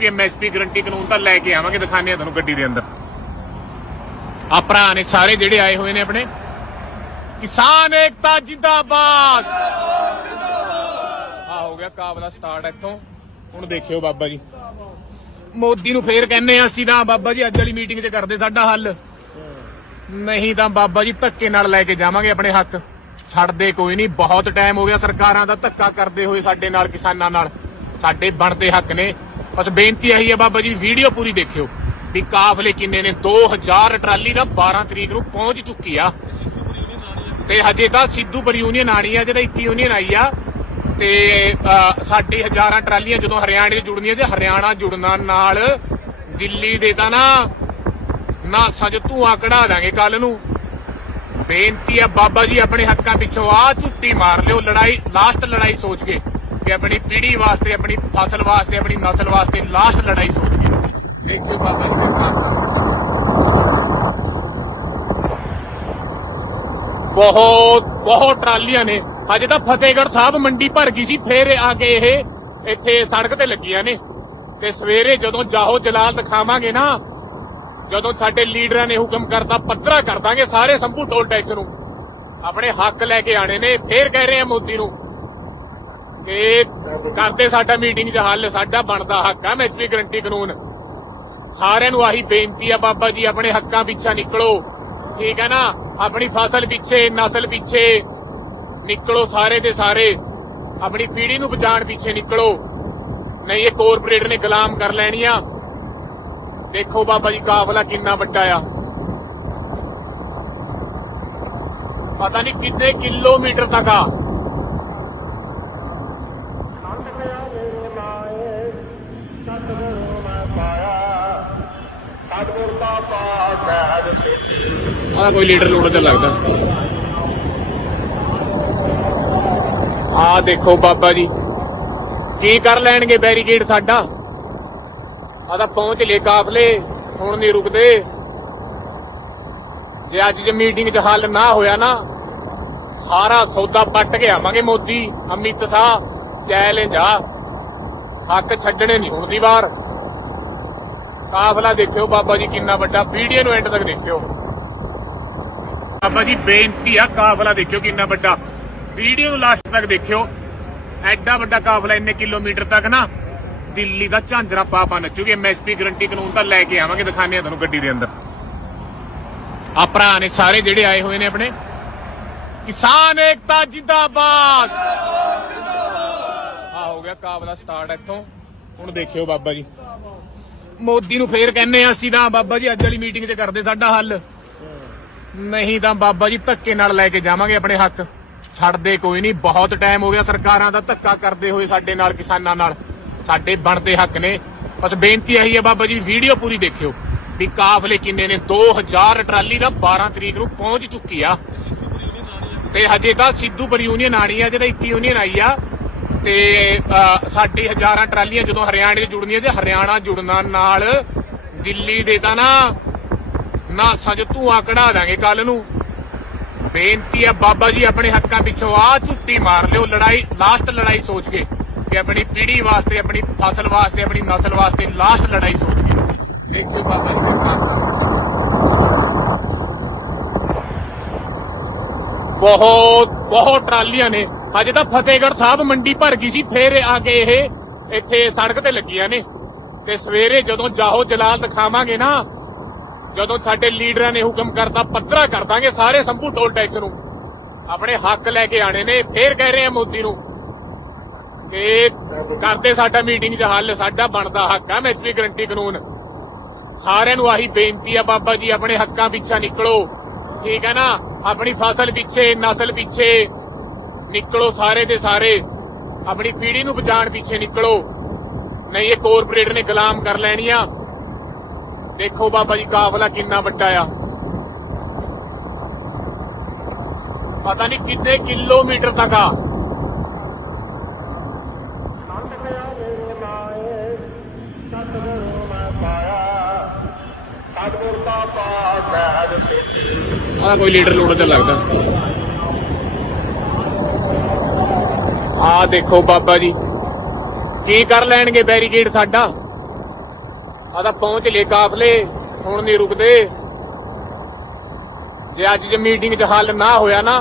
ਕਿ MSP guarantee ਕਾਨੂੰਨ ਤਾਂ ਲੈ ਕੇ ਆਵਾਂਗੇ ਦਿਖਾਣੇ ਆ ਤੁਹਾਨੂੰ ਗੱਡੀ ਦੇ ਅੰਦਰ। ਆ ਭਰਾ ਨੇ ਸਾਰੇ ਜਿਹੜੇ ਆਏ ਹੋਏ ਨੇ ਆਪਣੇ। ਕਿਸਾਨ ਏਕਤਾ ਜਿੰਦਾਬਾਦ। ਆ ਹੋ ਗਿਆ ਕਾਬਲਾ ਸਟਾਰਟ ਇੱਥੋਂ। ਹੁਣ ਦੇਖਿਓ ਬਾਬਾ ਜੀ। ਮੋਦੀ ਨੂੰ ਫੇਰ ਕਹਿੰਨੇ ਆ ਅਸੀਂ ਤਾਂ, ਬਾਬਾ ਜੀ ਅੱਜ ਵਾਲੀ ਮੀਟਿੰਗ 'ਚ ਕਰਦੇ ਸਾਡਾ ਹੱਲ। ਨਹੀਂ ਤਾਂ ਬਾਬਾ ਜੀ ਧੱਕੇ ਨਾਲ ਲੈ ਕੇ ਜਾਵਾਂਗੇ ਆਪਣੇ ਹੱਕ। ਛੱਡਦੇ ਕੋਈ ਨਹੀਂ। ਬਹੁਤ ਟਾਈਮ ਹੋ ਗਿਆ ਸਰਕਾਰਾਂ ਦਾ ਧੱਕਾ ਕਰਦੇ ਹੋਏ ਸਾਡੇ ਨਾਲ, ਕਿਸਾਨਾਂ ਨਾਲ। ਸਾਡੇ ਬਣਦੇ ਹੱਕ ਨੇ। ਬਸ ਬੇਨਤੀ ਆਹੀ ਹੈ ਬਾਬਾ ਜੀ ਵੀਡੀਓ ਪੂਰੀ ਦੇਖਿਓ ਵੀ ਕਾਫਲੇ ਕਿੰਨੇ ਨੇ 2000 ਟਰਾਲੀ ਦਾ 12 ਤਰੀਕ ਨੂੰ ਪਹੁੰਚ ਚੁੱਕੀ ਆ। ਤੇ ਹਜੇ ਤਾਂ ਸਿੱਧੂਪੁਰ ਯੂਨੀਅਨ ਆਣੀ ਆ ਜਿਹੜਾ 21 ਯੂਨੀਅਨ ਆਈ ਆ। ਤੇ ਅ, ਸਾਡੀ ਹਜ਼ਾਰਾਂ ਟਰਾਲੀਆਂ ਜਦੋਂ ਹਰਿਆਣੇ 'ਚ ਜੁੜਨੀਆਂ ਤੇ ਹਰਿਆਣਾ ਜੁੜਨਾ ਨਾਲ ਦਿੱਲੀ ਦੇ ਤਾਂ ਨਾ ਨਾ ਸਜ ਧੂਆਂ ਕਢਾ ਦਾਂਗੇ ਕੱਲ ਨੂੰ। ਬੇਨਤੀ ਆ ਬਾਬਾ ਜੀ ਆਪਣੇ ਹੱਕਾਂ ਪਿੱਛੋਂ ਆ ਝੁੱਟੀ ਮਾਰ ਲਿਓ ਲੜਾਈ ਲਾਸਟ ਲੜਾਈ ਸੋਚ ਕੇ। ਕਿ ਆਪਣੀ ਪੀੜ੍ਹੀ ਵਾਸਤੇ, ਆਪਣੀ ਫਸਲ ਵਾਸਤੇ, ਆਪਣੀ ਨਸਲ ਵਾਸਤੇ ਲਾਸਟ ਲੜਾਈ ਸੋਚ ਕੇ। ਦੇਖਿਓ ਬਾਬਾ ਜੀ ਬਹੁਤ ਬਹੁਤ ਟਰਾਲੀਆਂ ਨੇ। ਅਜੇ ਤਾਂ ਫਤਿਹਗੜ੍ਹ ਸਾਹਿਬ ਮੰਡੀ ਭਰ ਗਈ ਸੀ, ਫੇਰ ਆ ਕੇ ਇਹ ਇੱਥੇ ਸੜਕ ਤੇ ਲੱਗੀਆਂ ਨੇ। ਤੇ ਸਵੇਰੇ ਜਦੋਂ ਜਾਹੋ ਜਲਾਲ ਦਿਖਾਵਾਂਗੇ ਨਾ, ਜਦੋਂ ਸਾਡੇ ਲੀਡਰਾਂ ਨੇ ਹੁਕਮ ਕਰਤਾ, ਪੱਧਰਾ ਕਰ ਦਾਂਗੇ ਸਾਰੇ ਸੰਭੂ ਟੋਲ ਟੈਕਸ ਨੂੰ। ਆਪਣੇ ਹੱਕ ਲੈ ਕੇ ਆਣੇ ਨੇ, ਫੇਰ ਕਹਿ ਰਹੇ ਆ ਮੋਦੀ ਨੂੰ ਕਿ ਕਰਦੇ ਸਾਡਾ ਮੀਟਿੰਗ 'ਚ ਹੱਲ, ਸਾਡਾ ਬਣਦਾ ਹੱਕ ਆ ਐਮਐਸਪੀ ਗਰੰਟੀ ਕਾਨੂੰਨ। ਸਾਰਿਆਂ ਨੂੰ ਆਹੀ ਬੇਨਤੀ ਆ, ਬਾਬਾ ਜੀ, ਆਪਣੇ ਹੱਕਾਂ ਪਿੱਛੇ ਨਿਕਲੋ। ਠੀਕ ਹੈ ਨਾ? ਆਪਣੀ ਫਸਲ ਪਿੱਛੇ, ਨਸਲ ਪਿੱਛੇ ਨਿਕਲੋ ਸਾਰੇ ਦੇ ਸਾਰੇ। ਆਪਣੀ ਪੀੜ੍ਹੀ ਨੂੰ ਬਚਾਉਣ ਪਿੱਛੇ ਨਿਕਲੋ। ਨਹੀਂ, ਇਹ ਕਾਰਪੋਰੇਟ ਨੇ ਗੁਲਾਮ ਕਰ ਲੈਣੀ ਆ। ਦੇਖੋ ਬਾਬਾ ਜੀ, ਕਾਫਲਾ ਕਿੰਨਾ ਵੱਡਾ ਆ। ਪਤਾ ਨਹੀਂ ਕਿੰਨੇ ਕਿਲੋਮੀਟਰ ਤੱਕ ਆ। ਆ ਕੋਈ ਲੀਡਰ ਲੋੜ ਤੇ ਲੱਗਦਾ। ਆ ਦੇਖੋ ਬਾਬਾ ਜੀ। ਕੀ ਕਰ ਲੈਣਗੇ ਬੈਰੀਕੇਡ ਸਾਡਾ? ਆ ਤਾਂ ਪਹੁੰਚ ਲਏ ਕਾਫਲੇ, ਹੁਣ ਨਹੀਂ ਰੁਕਦੇ। ਜੇ ਅੱਜ ਜੇ ਮੀਟਿੰਗ 'ਚ ਹੱਲ ਨਾ ਹੋਇਆ ਨਾ, ਸਾਰਾ ਸੌਦਾ ਪੱਟ ਕੇ ਆਵਾਂਗੇ ਮੋਦੀ, ਅਮਿਤ ਸ਼ਾਹ, ਚੈਲੰਜ ਆ। ਹੱਕ ਛੱਡਣੇ ਨਹੀਂ ਹੁਣ ਦੀ ਵਾਰ ਕਾਫਲਾ ਦੇਖਿਓ ਬਾਬਾ ਜੀ ਕਿੰਨਾ ਵੱਡਾ, ਵੀਡੀਓ ਨੂੰ ਐਂਡ ਤੱਕ ਦੇਖਿਓ। ਬਾਬਾ ਜੀ, ਬੇਨਤੀ ਆ ਕਾਫਲਾ ਦੇਖਿਓ ਕਿੰਨਾ ਵੱਡਾ। ਵੀਡੀਓ ਨੂੰ ਲਾਸਟ ਤੱਕ ਦੇਖਿਓ। ਐਡਾ ਵੱਡਾ ਕਾਫਲਾ ਇੰਨੇ ਕਿਲੋਮੀਟਰ ਤੱਕ ਨਾ, ਦਿੱਲੀ ਦਾ ਝਾਂਜਰਾ ਪਾਪਾ ਨੱਚੂਗੇ। ਐਮਐਸਪੀ ਗਰੰਟੀ ਕਾਨੂੰਨ ਤਾਂ ਲੈ ਕੇ ਆਵਾਂਗੇ ਦਿਖਾਣੇ ਆ ਤੁਹਾਨੂੰ ਗੱਡੀ ਦੇ ਅੰਦਰ। ਆ ਭਰਾ ਨੇ ਸਾਰੇ ਜਿਹੜੇ ਆਏ ਹੋਏ ਨੇ ਆਪਣੇ। ਕਿਸਾਨ ਏਕਤਾ ਜਿੰਦਾਬਾਦ। ਆ ਹੋ ਗਿਆ ਕਾਬਲਾ ਸਟਾਰਟ ਇੱਥੋਂ। ਹੁਣ ਦੇਖਿਓ ਬਾਬਾ ਜੀ। ਮੋਦੀ ਨੂੰ ਫੇਰ ਕਹਿੰਨੇ ਆ ਅਸੀਂ ਤਾਂ। ਬਾਬਾ ਜੀ, ਅੱਜ ਵਾਲੀ ਮੀਟਿੰਗ 'ਚ ਕਰਦੇ ਸਾਡਾ ਹੱਲ। ਨਹੀਂ ਤਾਂ ਬਾਬਾ ਜੀ ਧੱਕੇ ਨਾਲ ਲੈ ਕੇ ਜਾਵਾਂਗੇ ਆਪਣੇ ਹੱਕ। ਛੱਡਦੇ ਕੋਈ ਨਹੀਂ, ਬਹੁਤ ਟਾਈਮ ਹੋ ਗਿਆ ਸਰਕਾਰਾਂ ਦਾ ਧੱਕਾ ਕਰਦੇ ਹੋਏ ਸਾਡੇ ਨਾਲ, ਕਿਸਾਨਾਂ ਨਾਲ। ਸਾਡੇ ਬਣਦੇ ਹੱਕ ਨੇ। ਬਸ ਬੇਨਤੀ ਆਹੀ ਹੈ ਬਾਬਾ ਜੀ ਵੀਡੀਓ ਪੂਰੀ ਦੇਖਿਓ। ਵੀ ਕਾਫਲੇ ਕਿੰਨੇ ਨੇ 2000 ਟਰਾਲੀ ਦਾ 12 ਤਰੀਕ ਨੂੰ ਪਹੁੰਚ ਚੁੱਕੀ ਆ। ਤੇ ਹਜੇ ਤਾਂ ਸਿੱਧੂਪੁਰ ਯੂਨੀਅਨ ਆਣੀ ਆ ਜਿਹੜਾ 21 ਯੂਨੀਅਨ ਆਈ ਆ। ਤੇ ਸਾਡੀ ਹਜ਼ਾਰਾਂ ਟਰਾਲੀਆਂ ਜਦੋਂ ਹਰਿਆਣੇ 'ਚ ਜੁੜਨੀਆਂ, ਤੇ ਹਰਿਆਣਾ ਜੁੜਨਾ ਨਾਲ ਦਿੱਲੀ ਦੇ ਤਾਂ ਨਾ ਨਾ ਸਜ ਧੂਆਂ ਕਢਾ ਦਾਂਗੇ ਕੱਲ ਨੂੰ। ਬੇਨਤੀ ਆ ਬਾਬਾ ਜੀ ਆਪਣੇ ਹੱਕਾਂ ਪਿੱਛੋਂ ਆ ਝੁੱਟੀ ਮਾਰ ਲਿਓ, ਲੜਾਈ ਲਾਸਟ ਲੜਾਈ ਸੋਚ ਕੇ ਕਿ ਆਪਣੀ ਪੀੜ੍ਹੀ ਵਾਸਤੇ, ਆਪਣੀ ਫਸਲ ਵਾਸਤੇ, ਆਪਣੀ ਨਸਲ ਵਾਸਤੇ ਲਾਸਟ ਲੜਾਈ ਸੋਚ ਕੇ। ਦੇਖਿਓ ਬਾਬਾ ਜੀ ਦੇ ਕੰਮ। ਬਹੁਤ ਬਹੁਤ ਟਰਾਲੀਆਂ ਨੇ। ਅਜੇ ਤਾਂ ਫਤਿਹਗੜ੍ਹ ਸਾਹਿਬ ਮੰਡੀ ਭਰ ਗਈ ਸੀ, ਫੇਰ ਆ ਕੇ ਇਹ ਇੱਥੇ ਸੜਕ ਤੇ ਲੱਗੀਆਂ ਨੇ। ਤੇ ਸਵੇਰੇ ਜਦੋਂ ਜਾਹੋ ਜਲਾਲ ਦਿਖਾਵਾਂਗੇ ਨਾ ਜਦੋਂ ਸਾਡੇ ਲੀਡਰਾਂ ਨੇ ਹੁਕਮ ਕਰਤਾ, ਪੱਧਰਾ ਕਰ ਦਾਂਗੇ ਸਾਰੇ ਸੰਭੂ ਟੋਲ ਟੈਕਸ ਨੂੰ। ਆਪਣੇ ਹੱਕ ਲੈ ਕੇ ਆਣੇ ਨੇ, ਫੇਰ ਕਹਿ ਰਹੇ ਆ ਮੋਦੀ ਨੂੰ ਕਿ ਕਰਦੇ ਸਾਡਾ ਮੀਟਿੰਗ 'ਚ ਹੱਲ, ਸਾਡਾ ਬਣਦਾ ਹੱਕ ਆ ਐਮਐਸਪੀ ਗਰੰਟੀ ਕਾਨੂੰਨ। ਸਾਰਿਆਂ ਨੂੰ ਆਹੀ ਬੇਨਤੀ ਆ, ਬਾਬਾ ਜੀ, ਆਪਣੇ ਹੱਕਾਂ ਪਿੱਛੇ ਨਿਕਲੋ। ਠੀਕ ਹੈ ਨਾ? ਆਪਣੀ ਫਸਲ ਪਿੱਛੇ, ਨਸਲ ਪਿੱਛੇ ਨਿਕਲੋ ਸਾਰੇ ਦੇ ਸਾਰੇ। ਆਪਣੀ ਪੀੜ੍ਹੀ ਨੂੰ ਬਚਾਉਣ ਪਿੱਛੇ ਨਿਕਲੋ। ਨਹੀਂ, ਇਹ ਕਾਰਪੋਰੇਟ ਨੇ ਗੁਲਾਮ ਕਰ ਲੈਣੀ ਆ। ਦੇਖੋ ਬਾਬਾ ਜੀ, ਕਾਫਲਾ ਕਿੰਨਾ ਵੱਡਾ ਆ। ਪਤਾ ਨਹੀਂ ਕਿੰਨੇ ਕਿਲੋਮੀਟਰ ਤੱਕ ਆ। ਆ ਕੋਈ ਲੀਡਰ ਲੋੜ ਤੇ ਲੱਗਦਾ। ਆ ਦੇਖੋ ਬਾਬਾ ਜੀ, ਕੀ ਕਰ ਲੈਣਗੇ ਬੈਰੀਕੇਡ ਸਾਡਾ? ਆ ਪਹੁੰਚ ਲਏ ਕਾਫਲੇ, ਹੁਣ ਨਹੀਂ ਰੁਕਦੇ। ਜੇ ਅੱਜ ਜੇ ਮੀਟਿੰਗ 'ਚ ਹੱਲ ਨਾ ਹੋਇਆ ਨਾ,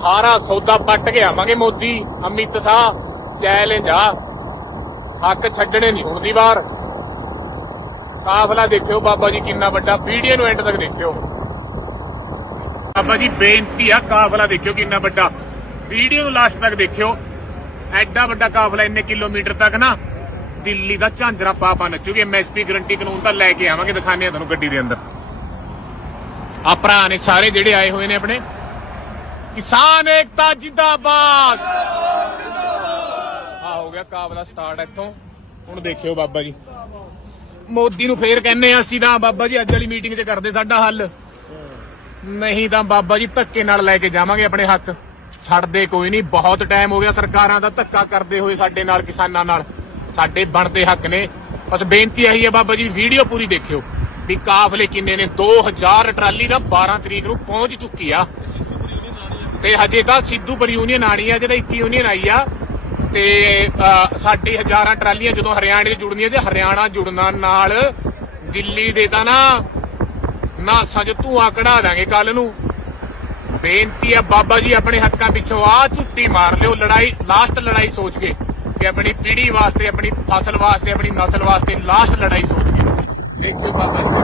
ਸਾਰਾ ਸੌਦਾ ਪੱਟ ਕੇ ਆਵਾਂਗੇ ਮੋਦੀ, ਅਮਿਤ ਸ਼ਾਹ ਚੈਲੰਜ ਆ। ਹੱਕ ਛੱਡਣੇ ਨਹੀਂ ਹੁਣ ਦੀ ਵਾਰ। ਕਾਫਲਾ ਦੇਖਿਓ ਬਾਬਾ ਜੀ ਕਿੰਨਾ ਵੱਡਾ ਵੀਡੀਓ ਨੂੰ ਐਂਡ ਤੱਕ ਦੇਖਿਓ। ਬਾਬਾ ਜੀ ਬੇਨਤੀ ਆ, ਕਾਫਲਾ ਦੇਖਿਓ ਕਿੰਨਾ ਵੱਡਾ। ਵੀਡੀਓ ਨੂੰ ਲਾਸਟ ਤੱਕ ਦੇਖਿਓ। ਐਡਾ ਵੱਡਾ ਕਾਫਲਾ ਇੰਨੇ ਕਿਲੋਮੀਟਰ ਤੱਕ ਨਾ। ਦਿੱਲੀ ਦਾ ਝਾਂਜਰਾ ਪਾਪਾ ਨੱਚੂਗੀ। ਐਮਐਸਪੀ ਗਰੰਟੀ ਕਾਨੂੰਨ ਤਾਂ ਲੈ ਕੇ ਆਵਾਂਗੇ ਦਿਖਾਣੇ ਆ ਤੁਹਾਨੂੰ ਗੱਡੀ ਦੇ ਅੰਦਰ। ਆ ਭਰਾ ਨੇ ਸਾਰੇ ਜਿਹੜੇ ਆਏ ਹੋਏ ਨੇ ਆਪਣੇ। ਕਿਸਾਨ ਏਕਤਾ ਜਿੰਦਾਬਾਦ। ਆ ਹੋ ਗਿਆ ਕਾਫਲਾ ਸਟਾਰਟ ਇੱਥੋਂ। ਹੁਣ ਦੇਖਿਓ ਬਾਬਾ ਜੀ। ਮੋਦੀ ਨੂੰ ਫੇਰ ਕਹਿੰਨੇ ਆ ਅਸੀਂ ਤਾਂ, ਬਾਬਾ ਜੀ ਅੱਜ ਵਾਲੀ ਮੀਟਿੰਗ 'ਚ ਕਰਦੇ ਸਾਡਾ ਹੱਲ। ਨਹੀਂ ਤਾਂ ਬਾਬਾ ਜੀ ਧੱਕੇ ਨਾਲ ਲੈ ਕੇ ਜਾਵਾਂਗੇ ਆਪਣੇ ਹੱਕ। ਛੱਡਦੇ ਕੋਈ ਨਹੀਂ, ਬਹੁਤ ਟਾਈਮ ਹੋ ਗਿਆ ਸਰਕਾਰਾਂ ਦਾ ਧੱਕਾ ਕਰਦੇ ਹੋਏ ਸਾਡੇ ਨਾਲ, ਕਿਸਾਨਾਂ ਨਾਲ। ਸਾਡੇ ਬਣਦੇ ਹੱਕ ਨੇ। ਬਸ ਬੇਨਤੀ ਆਹੀ ਹੈ ਬਾਬਾ ਜੀ ਵੀਡੀਓ ਪੂਰੀ ਦੇਖਿਓ ਵੀ ਕਾਫਲੇ ਕਿੰਨੇ ਨੇ। 2000 ਟਰਾਲੀ ਦਾ 12 ਤਰੀਕ ਨੂੰ ਪਹੁੰਚ ਚੁੱਕੀ ਆ। ਤੇ ਹਜੇ ਤਾਂ ਸਿੱਧੂਪੁਰ ਯੂਨੀਅਨ ਆਣੀ ਆ ਜਿਹੜਾ 21 ਯੂਨੀਅਨ ਆਈ ਆ। ਤੇ ਅ, ਹਜ਼ਾਰਾਂ ਟਰਾਲੀਆਂ ਜਦੋਂ ਹਰਿਆਣੇ 'ਚ ਜੁੜਨੀਆਂ ਤੇ ਹਰਿਆਣਾ ਜੁੜਨਾ ਨਾਲ ਦਿੱਲੀ ਦੇ ਤਾਂ ਨਾ ਨਾ ਸੱਜ ਧੂਆਂ ਕਢਾ ਦਾਂਗੇ ਕੱਲ ਨੂੰ। ਬੇਨਤੀ ਹੈ ਬਾਬਾ ਜੀ ਆਪਣੇ ਹੱਕਾਂ ਪਿੱਛੋਂ ਆ ਝੁੱਟੀ ਮਾਰ ਲਿਓ। ਲੜਾਈ ਲਾਸਟ ਲੜਾਈ ਸੋਚ ਕੇ। ਕਿ ਆਪਣੀ ਪੀੜ੍ਹੀ ਵਾਸਤੇ, ਆਪਣੀ ਫਸਲ ਵਾਸਤੇ, ਆਪਣੀ ਨਸਲ ਵਾਸਤੇ ਲਾਸਟ ਲੜਾਈ ਸੋਚ ਕੇ। ਦੇਖਿਓ ਬਾਬਾ ਜੀ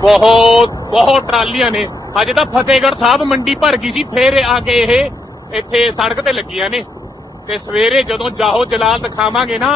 ਬਹੁਤ ਬਹੁਤ ਟਰਾਲੀਆਂ ਨੇ। ਅੱਜ ਤਾਂ ਫਤਿਹਗੜ੍ਹ ਸਾਹਿਬ ਮੰਡੀ ਭਰ ਗਈ ਸੀ, ਫੇਰ ਆ ਕੇ ਇਹ ਇੱਥੇ ਸੜਕ ਤੇ ਲੱਗੀਆਂ ਨੇ। ਤੇ ਸਵੇਰੇ ਜਦੋਂ ਜਾਹੋ ਜਲਾਲ ਦਿਖਾਵਾਂਗੇ ਨਾ